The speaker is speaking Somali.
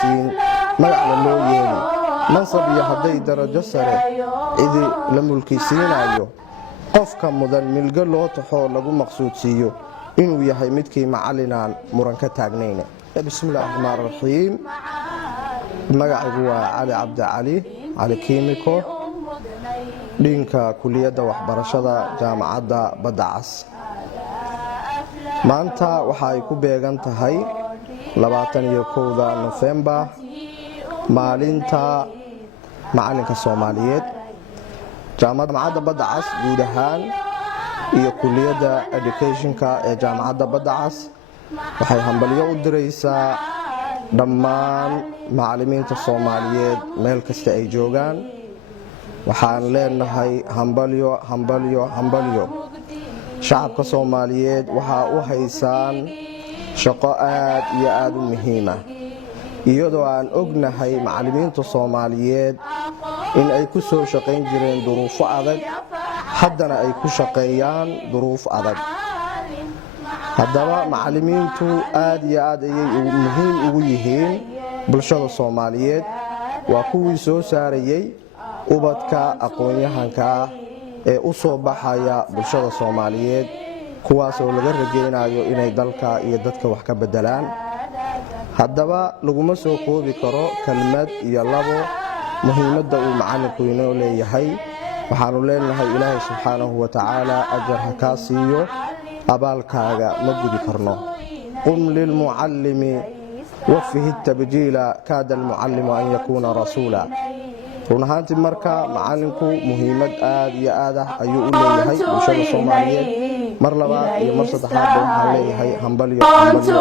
siin magacna loo yeeli mansab iyo hadday darajo sare cidi la mulkisiinayo qofka mudan milgo loo taxoo lagu maqsuudsiiyo inuu yahay midkii macalinaan muran ka taagnayna. bismillaahi raxmaani raxiim. magacaygu waa cali cabdi cali kiimiko, dhinka kuliyadda waxbarashada jaamacadda badda cas. maanta waxa ay ku beegan tahay 21 Nofembar, maalinta macalinka Soomaaliyeed. jaamacadda badda cas guud ahaan iyo kuliyadda educationka ee jaamacadda badda cas waxay hambalyo u diraysaa dhammaan macallimiinta Soomaaliyeed meel kasta ay joogaan. waxaan leenahay hambalyo hambalyo hambalyo. shacabka Soomaaliyeed waxaa u haysaan shaqo aad iyo aad u muhiim ah, iyadoo aan ognahay macallimiinta Soomaaliyeed in ay ku soo shaqayn jireen duruufo adag, haddana ay ku shaqeeyaan duruuf adag. haddaba macallimiintu aad iyo aad ayay muhiim ugu yihiin bulshada Soomaaliyeed. waa kuwii soo saarayay ubadka aqoon-yahanka ah ee u soo baxaya bulshada Soomaaliyeed, kuwaasoo laga rajaynayo inay dalka iyo dadka wax ka bedelaan. haddaba laguma soo koobi karo kelmad iyo labo muhiimadda uu macallinku inoo leeyahay. waxaanu leenahay ilaahay subxaanahu wa tacaala ajar ha kaa siiyo, abaalkaaga ma gudi karno. qum lilmucallimi wafihi tabjiila kaada almucallimu an yakuuna rasuula. run ahaantii marka macallinku muhiimad aad iyo aad ah ayuu u leeyahay bulshada Soomaaliyeed. mar labaad iyo mar saddexaad waxaan leeyahay hambalyo hambalyo hambalyo.